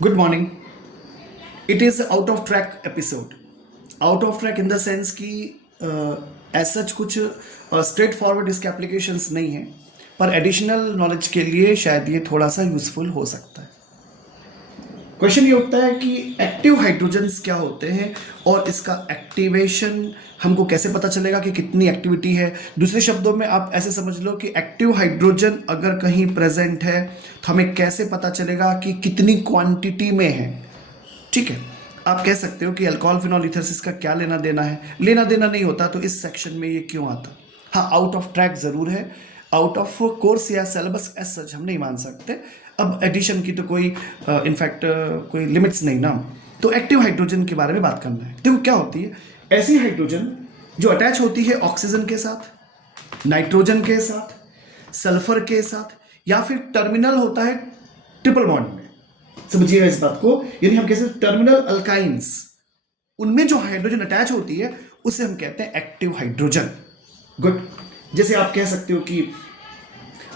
Good morning. It is out of track episode. Out of track in the sense कि as such कुछ straight forward इसके applications नहीं हैं, पर additional knowledge के लिए शायद ये थोड़ा सा यूजफुल हो सकता है। क्वेश्चन ये उठता है कि एक्टिव हाइड्रोजन्स क्या होते हैं और इसका एक्टिवेशन हमको कैसे पता चलेगा कि कितनी एक्टिविटी है। दूसरे शब्दों में आप ऐसे समझ लो कि एक्टिव हाइड्रोजन अगर कहीं प्रेजेंट है तो हमें कैसे पता चलेगा कि कितनी क्वांटिटी में है। ठीक है, आप कह सकते हो कि अल्कोहल फिनॉल ईथर से इसका क्या लेना देना है। लेना देना नहीं होता तो इस सेक्शन में ये क्यों आता। हाँ, आउट ऑफ ट्रैक ज़रूर है, आउट ऑफ कोर्स या सिलेबस एज सच हम नहीं मान सकते। अब एडिशन की तो कोई इनफैक्ट कोई लिमिट्स नहीं ना। तो एक्टिव हाइड्रोजन के बारे में बात करना है। देखो क्या होती है, ऐसी हाइड्रोजन जो अटैच होती है ऑक्सीजन के साथ, नाइट्रोजन के साथ, सल्फर के साथ, या फिर टर्मिनल होता है ट्रिपल बॉन्ड में। समझिएगा इस बात को, यानी हम कैसे टर्मिनल अल्काइंस, उनमें जो हाइड्रोजन अटैच होती है उसे हम कहते हैं एक्टिव हाइड्रोजन। गुड। जैसे आप कह सकते हो कि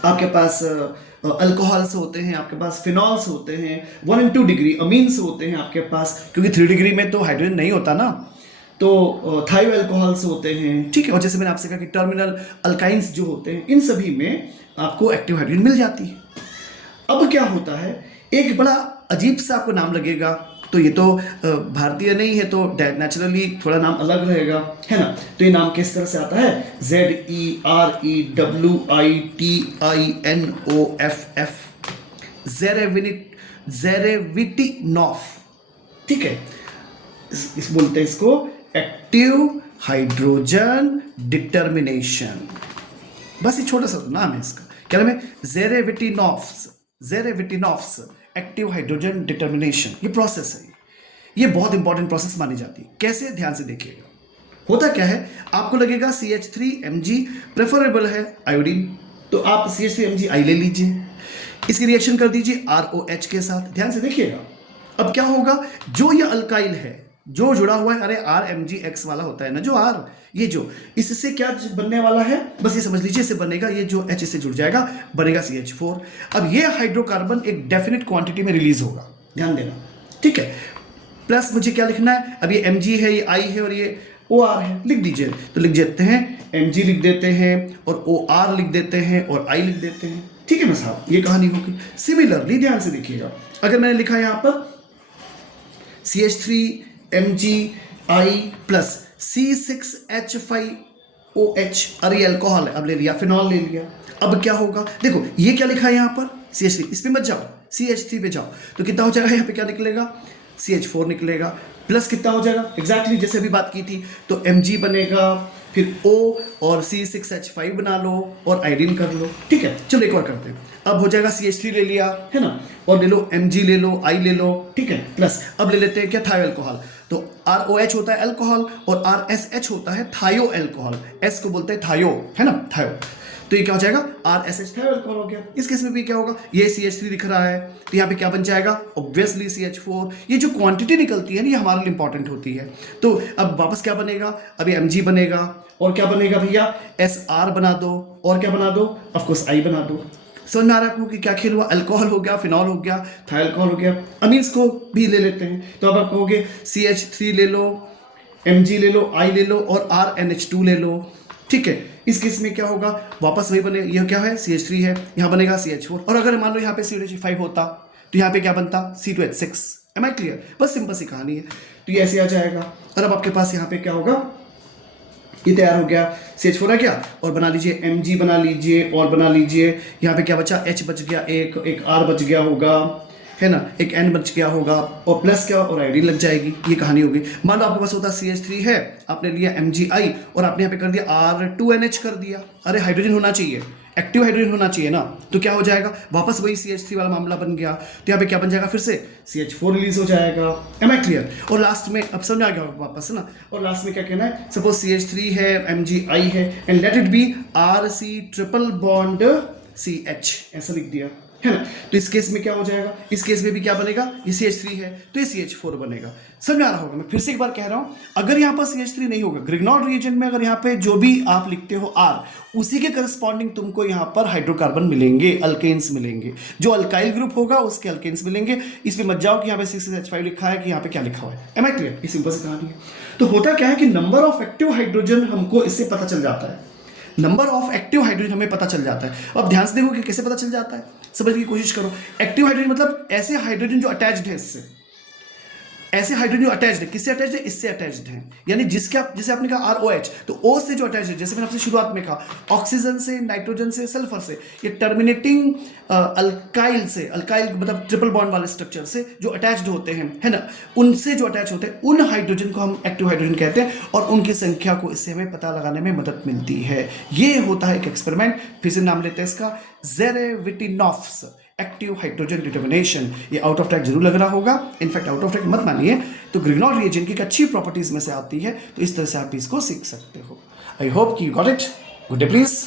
आपके पास अल्कोहल्स होते हैं, आपके पास फिनॉल्स होते हैं, 1 and 2 डिग्री अमीन्स होते हैं आपके पास, क्योंकि 3 डिग्री में तो हाइड्रोजन नहीं होता ना, तो थायो अल्कोहल्स होते हैं। ठीक है, और जैसे मैंने आपसे कहा कि टर्मिनल अल्काइंस जो होते हैं, इन सभी में आपको एक्टिव हाइड्रोजन मिल जाती है। अब क्या होता है, एक बड़ा अजीब सा आपको नाम लगेगा, तो ये तो भारतीय नहीं है तो नेचुरली थोड़ा नाम अलग रहेगा, है ना। तो ये नाम किस तरह से आता है, ZEREWITINOFF, ज़ेरेविटिनॉफ। ठीक है, इस बोलते हैं इसको एक्टिव हाइड्रोजन डिटर्मिनेशन। बस ये छोटा सा नाम है इसका। क्या नाम है, ज़ेरेविटिनॉफ्स एक्टिव हाइड्रोजन डिटर्मिनेशन। ये प्रोसेस है, ये बहुत इंपॉर्टेंट प्रोसेस मानी जाती है। कैसे, ध्यान से देखिएगा। होता क्या है, आपको लगेगा CH3Mg प्रेफरेबल है आयोडीन, तो आप CH3Mg ले लीजिए, इसकी रिएक्शन कर दीजिए ROH के साथ। ध्यान से देखिएगा, अब क्या होगा, जो ये अल्काइल है जो जुड़ा हुआ है, अरे RMgX वाला होता है ना, जो R, ये जो इससे क्या बनने वाला है, बस ये समझ लीजिए, इससे बनेगा, ये जो H इससे जुड़ जाएगा, बनेगा CH4। अब ये हाइड्रोकार्बन एक डेफिनेट क्वांटिटी में रिलीज होगा, ध्यान देना। ठीक है, प्लस मुझे क्या लिखना है, अब ये Mg है, ये I है और ये OR है, लिख दीजिए। तो लिख देते हैं, Mg लिख देते हैं और OR लिख देते हैं और I लिख देते हैं। ठीक है ना साहब, ये कहानी होगी। सिमिलरली ध्यान से देखिएगा, अगर मैंने लिखा यहाँ पर CH3MgI प्लस C6H5OH, अरे अल्कोहल है, अब ले लिया, फिनॉल ले लिया। अब क्या होगा, देखो ये क्या लिखा है यहाँ पर CH3, इस पे मत जाओ, CH3 पे जाओ, तो कितना हो जाएगा, यहाँ पे क्या निकलेगा, CH4 निकलेगा, प्लस कितना हो जाएगा, एग्जैक्टली जैसे अभी बात की थी, तो Mg बनेगा, फिर O और C6H5 बना लो और आयोडीन कर लो। ठीक है, चलो एक और करते हैं। अब हो जाएगा CH3 ले लिया, है ना, और ले लो Mg ले लो, I ले लो। ठीक है, प्लस अब ले लेते हैं क्या, थायो अल्कोहल। तो ROH होता है अल्कोहल और RSH होता है थायो अल्कोहल। S को बोलते हैं थायो, है ना, थायो। तो ये क्या हो जाएगा, RSH थायो अल्कोहल हो गया। इस केस में भी क्या होगा, ये CH3 दिख रहा है, तो यहाँ पे क्या बन जाएगा, ऑब्वियसली CH4। ये जो क्वांटिटी निकलती है ना, ये हमारे लिए इंपॉर्टेंट होती है। तो अब वापस क्या बनेगा, अभी Mg बनेगा और क्या बनेगा भैया, SR बना दो और क्या बना दो, ऑफकोर्स I बना दो। समझ में आ रहा है आपको कि क्या खेल हुआ, अल्कोहल हो गया, फिनॉल हो गया, थायो अल्कोहल हो गया। अमीन्स को भी ले लेते हैं, तो अब आप कहोगे CH3 ले लो, Mg ले लो, I ले लो और RNH2 ले लो। ठीक है, इस केस में क्या होगा, वापस वही बने, ये क्या है, CH3 है, यहाँ बनेगा CH4। और अगर मान लो यहाँ पे CH5 होता तो यहाँ पे क्या बनता, C2H6। एम आई क्लियर, बस सिंपल सी कहानी है। तो ये ऐसे आ जाएगा, और अब आपके पास यहाँ पे क्या होगा, ये तैयार हो गया, CH4 आ गया, और बना लीजिए Mg बना लीजिए और बना लीजिए, यहाँ पे क्या बचा, H बच गया, एक R बच गया होगा, है ना, एक N बच गया होगा, और प्लस क्या, और आयोडीन लग जाएगी। ये कहानी होगी। मान लो आपके पास होता CH3 है, आपने लिया MgI और आपने यहाँ पे कर दिया R2NH कर दिया। अरे हाइड्रोजन होना चाहिए, एक्टिव हाइड्रोजन होना चाहिए ना, तो क्या हो जाएगा, वापस वही CH3 वाला मामला बन गया। तो यहाँ पे क्या बन जाएगा, फिर से CH4 रिलीज हो जाएगा। Am I clear. और लास्ट में अब समझ आ गया वापस, है ना, और लास्ट में क्या कहना है, सपोज CH3 है, MgI है, and let it be RC triple bond CH, ऐसा लिख दिया, है ना। तो इस केस में क्या हो जाएगा, इस केस में भी क्या बनेगा, ये CH3 है तो ये CH4 बनेगा। समझ में आ रहा होगा। मैं फिर से एक बार कह रहा हूं, अगर यहां पर CH3 नहीं होगा, ग्रिग्नॉर्ड रिएजेंट में अगर यहां पे जो भी आप लिखते हो R, उसी के करस्पॉन्डिंग तुमको यहां पर हाइड्रोकार्बन मिलेंगे, अल्केन्स मिलेंगे। जो अल्काइल ग्रुप होगा उसके अल्केन्स मिलेंगे। इसमें मत जाओ कि यहाँ पे 6H5 लिखा है कि यहाँ पे क्या लिखा हुआ है। Am I clear? ये सिंपल सी कहानी है। तो होता क्या है कि नंबर ऑफ एक्टिव हाइड्रोजन हमको इससे पता चल जाता है, नंबर ऑफ एक्टिव हाइड्रोजन हमें पता चल जाता है। अब ध्यान से देखो कि कैसे पता चल जाता है, समझने की कोशिश करो। एक्टिव हाइड्रोजन मतलब ऐसे हाइड्रोजन जो अटैच्ड है इससे, ऐसे हाइड्रोजन जो अटैच्ड है, किससे अटैच्ड है, इससे अटैच्ड है। यानी जिसके आप, जैसे आपने कहा ROH, तो O से जो अटैच्ड है, जैसे मैंने आपसे शुरुआत में कहा, ऑक्सीजन से, नाइट्रोजन से, सल्फर से, ये टर्मिनेटिंग अल्काइल से, अल्काइल मतलब ट्रिपल बॉन्ड वाले स्ट्रक्चर से जो अटैच्ड होते हैं, है ना, उनसे जो अटैच होते हैं, उन हाइड्रोजन को हम एक्टिव हाइड्रोजन कहते हैं, और उनकी संख्या को इससे हमें पता लगाने में मदद मिलती है। ये होता है एक एक्सपेरिमेंट, फिर से नाम लेते हैं इसका, ज़ेरेविटिनॉफ्स एक्टिव हाइड्रोजन डिटर्मिनेशन। ये आउट ऑफ ट्रैक जरूर लग रहा होगा, इनफैक्ट आउट ऑफ ट्रैक मत मानिए। तो ग्रिग्नॉर्ड रिएजेंट की एक अच्छी प्रॉपर्टीज में से आती है, तो इस तरह से आप इसको सीख सकते हो। आई होप कि you got it. Good day please.